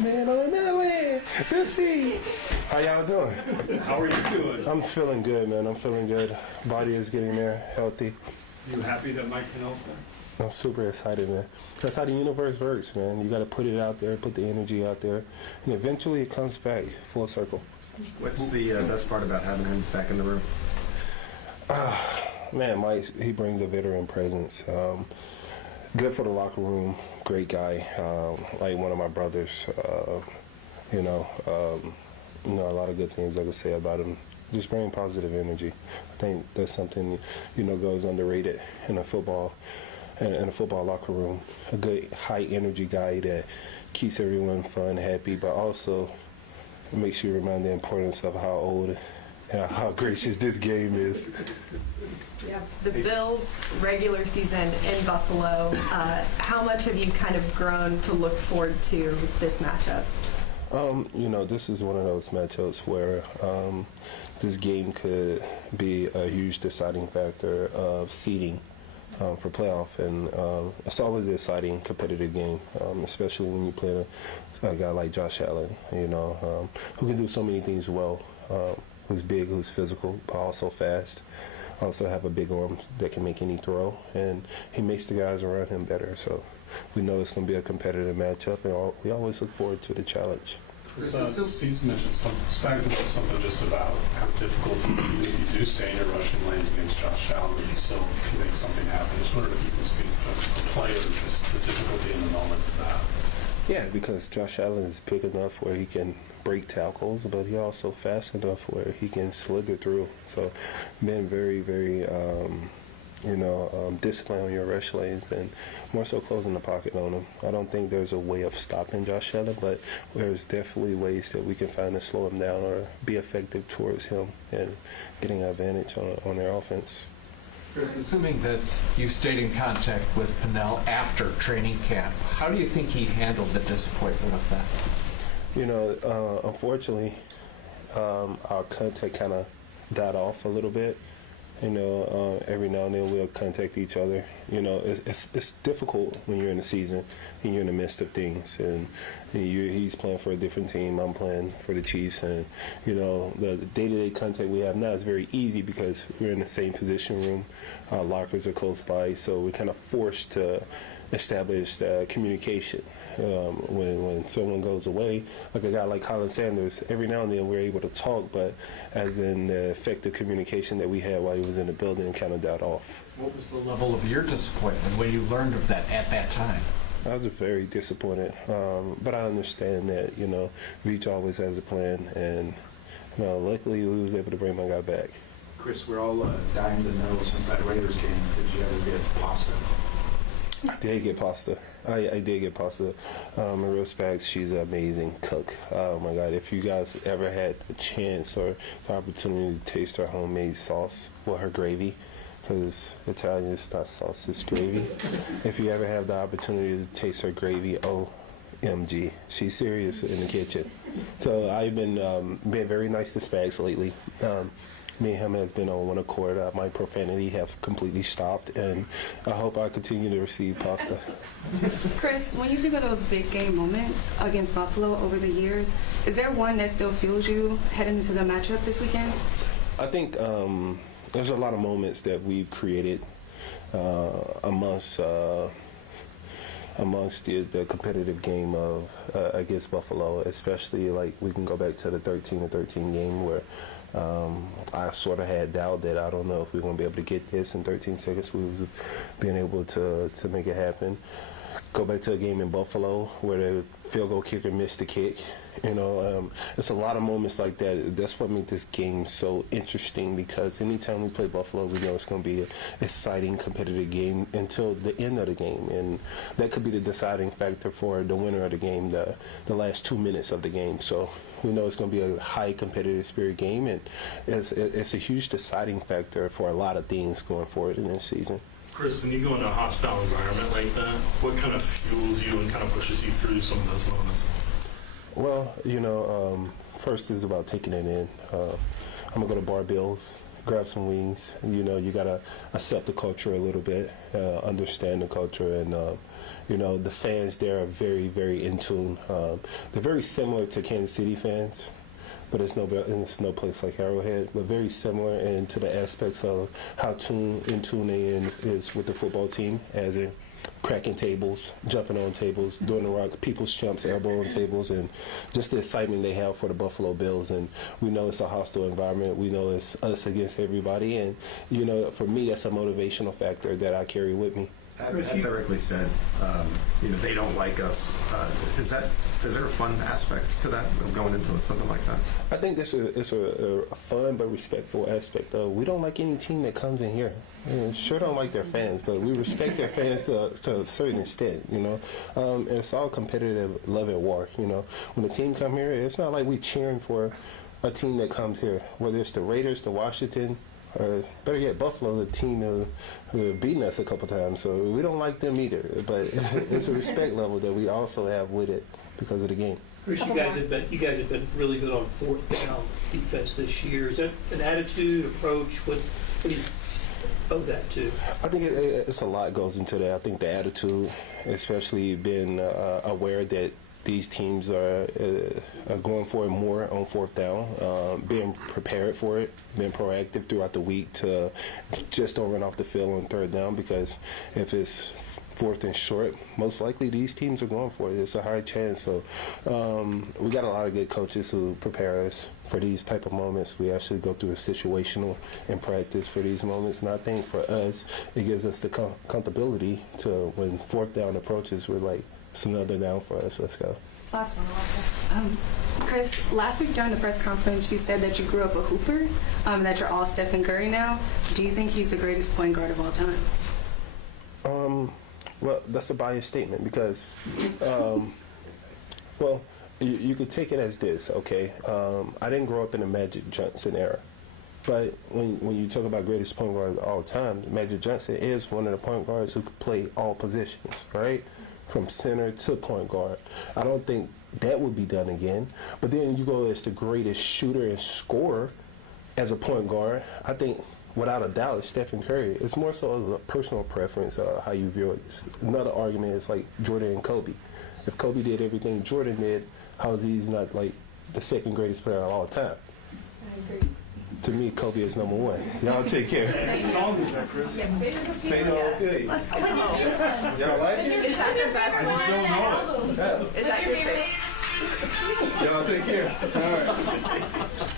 Man, on that land. Let's see. How y'all doing? How are you doing? I'm feeling good, man. I'm feeling good. Body is getting there, healthy. You happy that Mike Pennel's back? I'm super excited, man. That's how the universe works, man. You got to put it out there, put the energy out there, and eventually it comes back full circle. What's the best part about having him back in the room? Man, Mike, he brings a veteran presence. Good for the locker room. Great guy. Like one of my brothers. A lot of good things I could say about him. Just bring positive energy. I think that's something goes underrated in a football locker room. A good high energy guy that keeps everyone fun, happy, but also makes you remind the importance of how old and how gracious this game is. Yeah, the Bills' regular season in Buffalo. How much have you kind of grown to look forward to this matchup? This is one of those matchups where this game could be a huge deciding factor of seeding for playoff, and it's always an exciting, competitive game, especially when you play a guy like Josh Allen, who can do so many things well, who's big, who's physical, but also fast. Also have a big arm that can make any throw, and he makes the guys around him better. So we know it's going to be a competitive matchup, and we always look forward to the challenge. Steve's mentioned something just about how difficult, even if you do stay in your rushing lanes against Josh Allen, you still can make something happen. Just wondered if you can speak to the player, just the difficulty in the moment of that. Yeah, because Josh Allen is big enough where he can break tackles, but he also fast enough where he can slither through. So being very, very, disciplined on your rush lanes and more so closing the pocket on him. I don't think there's a way of stopping Josh Allen, but there's definitely ways that we can find to slow him down or be effective towards him and getting an advantage on their offense. Assuming that you stayed in contact with Pennel after training camp, how do you think he handled the disappointment of that? Unfortunately, our contact kind of died off a little bit. Every now and then we'll contact each other. It's difficult when you're in the season and you're in the midst of things. And he's playing for a different team. I'm playing for the Chiefs. And, the day-to-day contact we have now is very easy because we're in the same position room. Our lockers are close by, so we're kind of forced to establish communication. When someone goes away, like a guy like Colin Sanders, every now and then we're able to talk, but as in the effective communication that we had while he was in the building kind of died off. What was the level of your disappointment when you learned of that at that time? I was very disappointed, but I understand that, Veach always has a plan, and luckily we was able to bring my guy back. Chris, we're all dying to know since that Raiders game, did you ever get pasta? I did get pasta. I did get pasta. Maria Spags, she's an amazing cook. Oh my God! If you guys ever had the chance or the opportunity to taste her homemade sauce, her gravy, because Italian is not sauce, it's gravy. If you ever have the opportunity to taste her gravy, OMG, she's serious in the kitchen. So I've been being very nice to Spags lately. Me and him has been on one accord. My profanity have completely stopped, and I hope I continue to receive pasta. Chris, when you think of those big game moments against Buffalo over the years, is there one that still fuels you heading into the matchup this weekend? I think there's a lot of moments that we've created amongst the competitive game of against Buffalo, especially like we can go back to the 13-13 game where I sort of had doubt that I don't know if we're going to be able to get this in 13 seconds. We was being able to make it happen. Go back to a game in Buffalo where the field goal kicker missed the kick. It's a lot of moments like that. That's what makes this game so interesting, because anytime we play Buffalo, we know it's going to be an exciting, competitive game until the end of the game. And that could be the deciding factor for the winner of the game, the last 2 minutes of the game. So we know it's going to be a high competitive spirit game, and it's a huge deciding factor for a lot of things going forward in this season. Chris, when you go in a hostile environment like that, what kind of fuels you and kind of pushes you through some of those moments? Well, first is about taking it in. I'm going to go to Bar Bills, grab some wings. You know, you got to accept the culture a little bit, understand the culture, and, you know, the fans there are very, very in tune. They're very similar to Kansas City fans, but it's no place like Arrowhead, but very similar and to the aspects of how in tune they is with the football team, as in cracking tables, jumping on tables, doing the rock, people's jumps, elbow on tables, and just the excitement they have for the Buffalo Bills. And we know it's a hostile environment. We know it's us against everybody. And, you know, for me, that's a motivational factor that I carry with me. At directly said, you know, they don't like us. Is there a fun aspect to that, of going into something like that? I think it's a fun but respectful aspect. We don't like any team that comes in here. Sure don't like their fans, but we respect their fans to a certain extent, you know. And it's all competitive love and war, you know. When the team come here, it's not like we cheering for a team that comes here, whether it's the Raiders, the Washington, or better yet, Buffalo, the team who have beaten us a couple times. So we don't like them either. But it's a respect level that we also have with it because of the game. Chris, you guys have been really good on fourth down defense this year. Is that an attitude, approach? What do you owe that to? I think it's a lot goes into that. I think the attitude, especially being aware that these teams are going for it more on fourth down, being prepared for it, being proactive throughout the week to just don't run off the field on third down, because if it's fourth and short, most likely these teams are going for it. It's a high chance. So we got a lot of good coaches who prepare us for these type of moments. We actually go through a situational in practice for these moments. And I think for us, it gives us the comfortability to, when fourth down approaches, we're like, it's another down for us. Let's go. Last one. Chris, last week during the press conference, you said that you grew up a hooper, that you're all Stephen Curry now. Do you think he's the greatest point guard of all time? Well, that's a biased statement because, well, you could take it as this, okay? I didn't grow up in the Magic Johnson era. But when you talk about greatest point guard of all time, Magic Johnson is one of the point guards who could play all positions, right? From center to point guard. I don't think that would be done again. But then you go as the greatest shooter and scorer as a point guard. I think, without a doubt, it's Stephen Curry. It's more so as a personal preference of how you view it. Another argument is like Jordan and Kobe. If Kobe did everything Jordan did, how is he not like the second greatest player of all time? I agree. To me, Kobe is number one. Y'all take care. What song is that, Chris? Fade on Philly. Let's go. Y'all like it? Is that your best one? Don't know it. Is that your favorite? Y'all take care. All right.